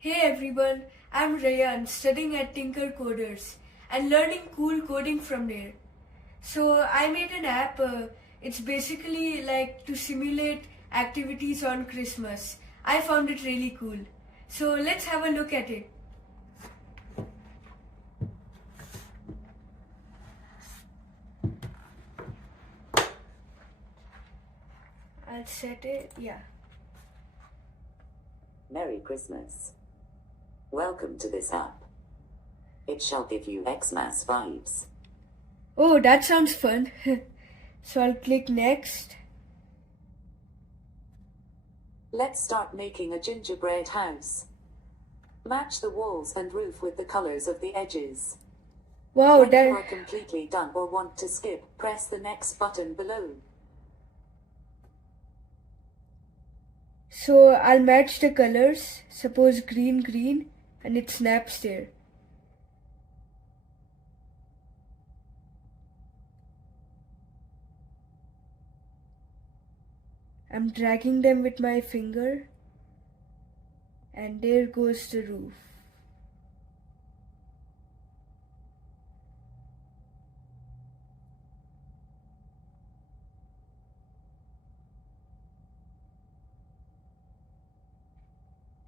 Hey everyone, I'm Rayyan studying at Tinker Coders and learning cool coding from there. So I made an app, it's basically like to simulate activities on Christmas. I found it really cool. So let's have a look at it. I'll set it, yeah. Merry Christmas. Welcome to this app. It shall give you XMAS vibes. Oh, that sounds fun. So I'll click next. Let's start making a gingerbread house. Match the walls and roof with the colors of the edges. Wow, When you that... are completely done or want to skip, press the next button below. So I'll match the colors, suppose green, green, and it snaps there. I'm dragging them with my finger, and there goes the roof.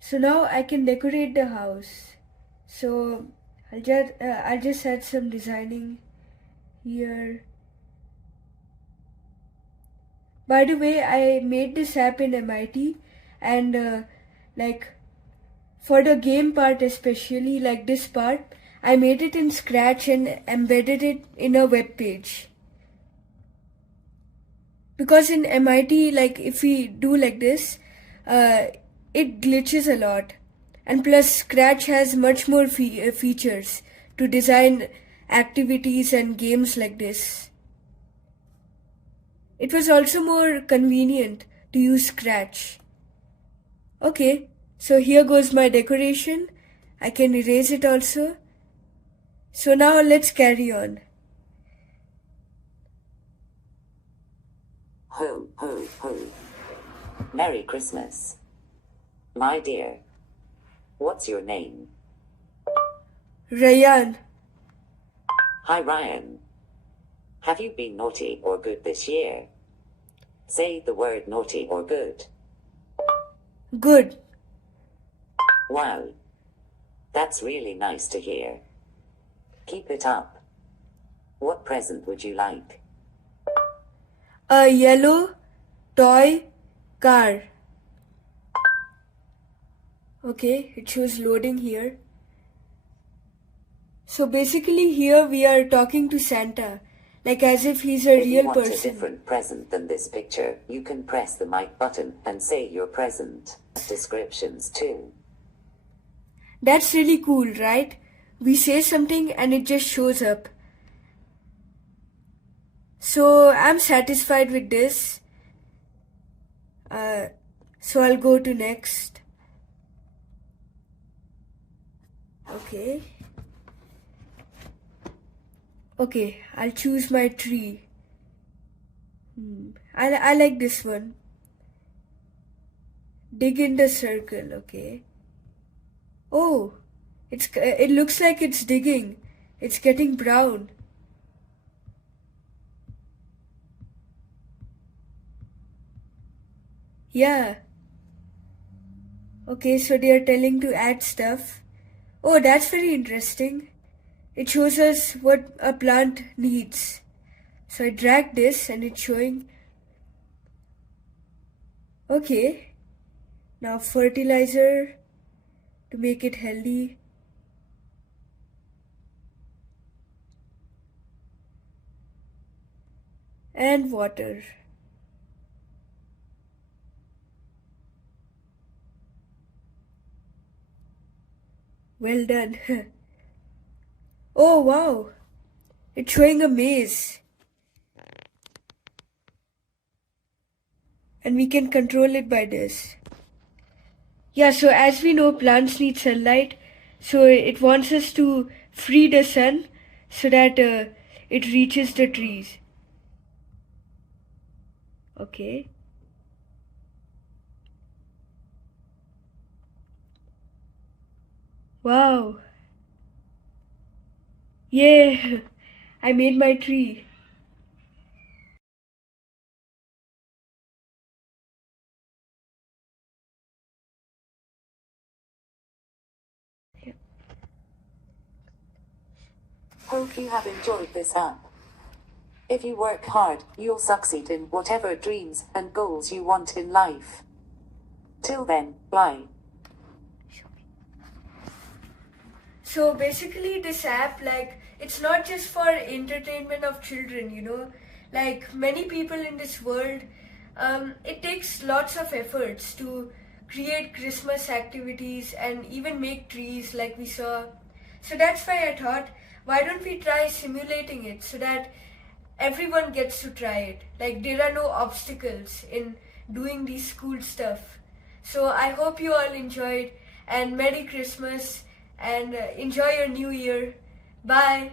So now I can decorate the house. So I'll just add some designing here. By the way, I made this app in MIT, and like for the game part especially, like this part, I made it in Scratch and embedded it in a web page. Because in MIT, like if we do like this, it glitches a lot. And plus, Scratch has much more features to design activities and games like this. It was also more convenient to use Scratch. Okay, so here goes my decoration. I can erase it also. So now let's carry on. Ho, ho, ho. Merry Christmas. My dear. What's your name? Rayyan. Hi, Ryan. Have you been naughty or good this year? Say the word naughty or good. Good. Wow. That's really nice to hear. Keep it up. What present would you like? A yellow toy car. Okay, it shows loading here. So basically here we are talking to Santa, like as if he's a If real you want person. a different present than this picture, you can press the mic button and say your present. Descriptions too. That's really cool, right? We say something and it just shows up. So I'm satisfied with this. So I'll go to next. Okay. Okay, I'll choose my tree. I like this one. Dig in the circle, okay. Oh, it looks like it's digging. It's getting brown. Yeah. Okay, so they are telling to add stuff. Oh, that's very interesting. It shows us what a plant needs. So I drag this and it's showing. Okay. Now fertilizer to make it healthy. And water. Well done. Oh wow. It's showing a maze. And we can control it by this. Yeah, so as we know, plants need sunlight. So it wants us to free the sun so that it reaches the trees. Okay. Wow. Yay! I made my tree. Hope you have enjoyed this app. If you work hard, you'll succeed in whatever dreams and goals you want in life. Till then, bye. So basically this app, like, it's not just for entertainment of children, like many people in this world, it takes lots of efforts to create Christmas activities and even make trees like we saw. So that's why I thought, why don't we try simulating it so that everyone gets to try it. Like, there are no obstacles in doing this cool stuff. So I hope you all enjoyed, and Merry Christmas, and enjoy your new year. Bye.